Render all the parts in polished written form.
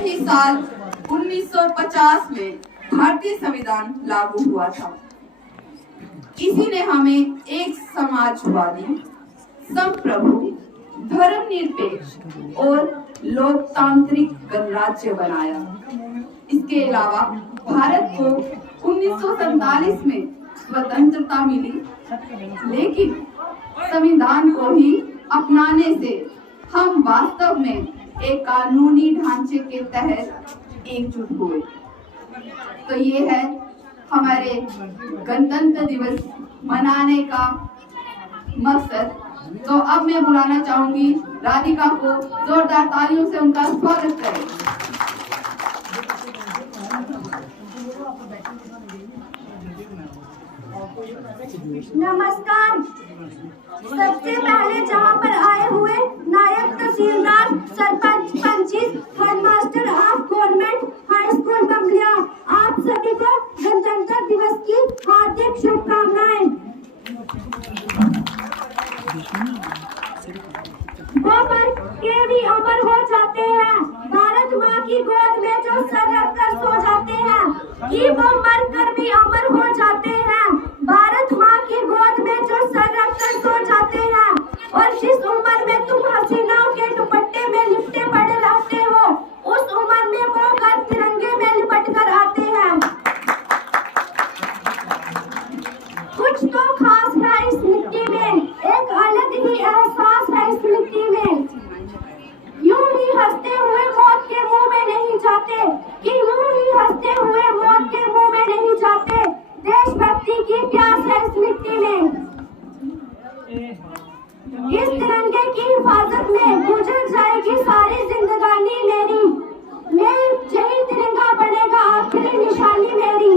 ही साल 1950 में भारतीय संविधान लागू हुआ था। इसी ने हमें एक समाजवादी, संप्रभु, धर्मनिरपेक्ष और लोकतांत्रिक गणराज्य बनाया। इसके अलावा भारत को 1947 में स्वतंत्रता मिली, लेकिन संविधान को ही अपनाने से हम वास्तव में एक कानूनी ढांचे के तहत एकजुट हुए। तो ये है हमारे गणतंत्र दिवस मनाने का मकसद। तो अब मैं बुलाना चाहूंगी राधिका को, जोरदार तालियों से उनका स्वागत करें। नमस्कार। सबसे पहले जहां पर आए हुए नायब तहसीलदार, सरपंच, पंचित, headmaster of government high school Bamliya, आप सभी को गणतंत्र दिवस की हार्दिक शुभकामनाएं। वो मर के भी अमर हो जाते हैं, भारत माँ की गोद में जो सर रख कर सो जाते हैं, कि वो मर कर भी अमर हो जाते हैं, भारत माँ की गोद में जो सर रख कर सो जाते हैं। और जिस उम्र में तुम हसीनाओं के दुपट्टे में लिपटे पड़े रहते हो, उस उम्र में वो घर तिरंगे में लिपट कर आते हैं। कुछ तो खास है इस मिट्टी में, एक अलग ही एहसास है इस मिट्टी में। यूं ही हंसते हुए मौत के मुंह में नहीं जाते, कि यूं ही हंसते हुए मौत के मुंह में नहीं जाते। देशभक्ति की प्यास है इस मिट्टी में। इस तिरंगे की हिफाजत में गुजर जाएगी सारी जिंदगानी मेरी, यही तिरंगा बनेगा आखिरी निशानी मेरी।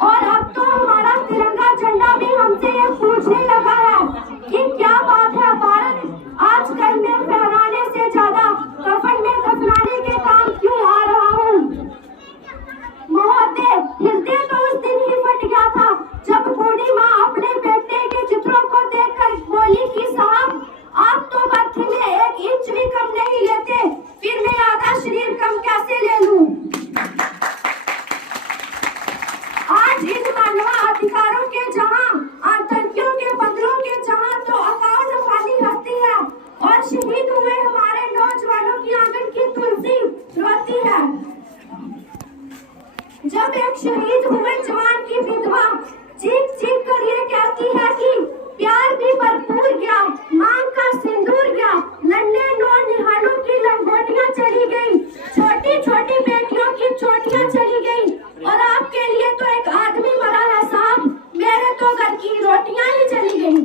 और अब तो हमारा तिरंगा झंडा भी हमसे ये पूछने लगा है कि क्या बात है भारत आजकल में फहराने से ज्यादा कफन में दफनाने के काम क्यों आ रहा हूँ। महोदय, हृदय तो उस दिन ही फट गया था जब बूढ़ी माँ अपने बेटे के चित्रों को देखकर बोली कि साहब, आप तो बर्थी में 1 इंच भी कम नहीं लेते, फिर मैं आधा शरीर कम कैसे ले लूं। आज इन मानव अधिकारों के जहां, आतंकियों के बंगलों के जहां तो अकाउंट खाली हस्ती है, और शहीद हुए हमारे नौजवानों की आंगन की तुलसी रोती है। जब एक शहीद हुए जवान की विधवा चीख चीख कर ये कहती है कि प्यार भी भरपूर गया, मांग का सिंदूर गया, नन्हे नौनिहालों की लंगोटियां चली गई, छोटी छोटी बेटियों की चोटियां चली गई, और आपके लिए तो एक आदमी मरा है साहब, मेरे तो घर की रोटियां ही चली गई।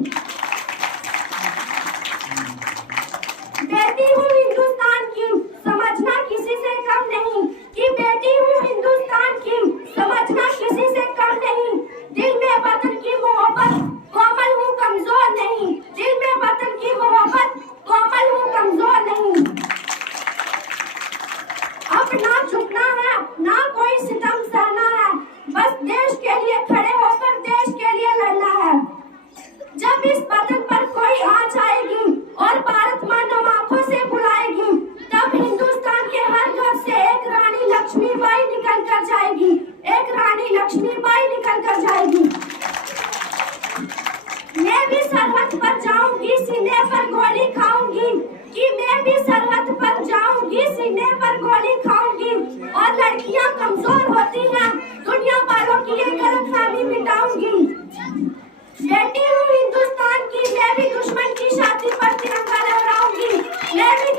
बेटी हूँ हिंदुस्तान की, समझना किसी से कम नहीं, कि बेटी हूँ हिंदुस्तान की, समझना किसी से कम नहीं। दिल में वतन की मोहब्बत, कोमल हूँ कमजोर नहीं, दिल में वतन की मोहब्बत, कोमल हूँ कमजोर नहीं। अब ना झुकना है, ना कोई सितम सहना है, बस देश के लिए खड़े होकर देश के लिए लड़ना है। जब इस वतन पर कोई आ जाएगी और भारत माँ नम आंखों से बुलाएगी, तब हिंदुस्तान के हर घर से एक रानी लक्ष्मीबाई निकल कर जाएगी, एक रानी लक्ष्मीबाई निकल कर जाएगी। मैं भी सरहद पर जाऊंगी, सीने पर गोली खाऊंगी, कि मैं भी सरहद पर जाऊंगी, सीने पर गोली खाऊंगी। और लड़कियां कमजोर होती हैं, दुनिया वालों की ये गलतफहमी मिटाऊंगी। बेटी हूँ हिंदुस्तान की, मैं भी दुश्मन की छाती पर तिरंगा लहराऊंगी, मैं भी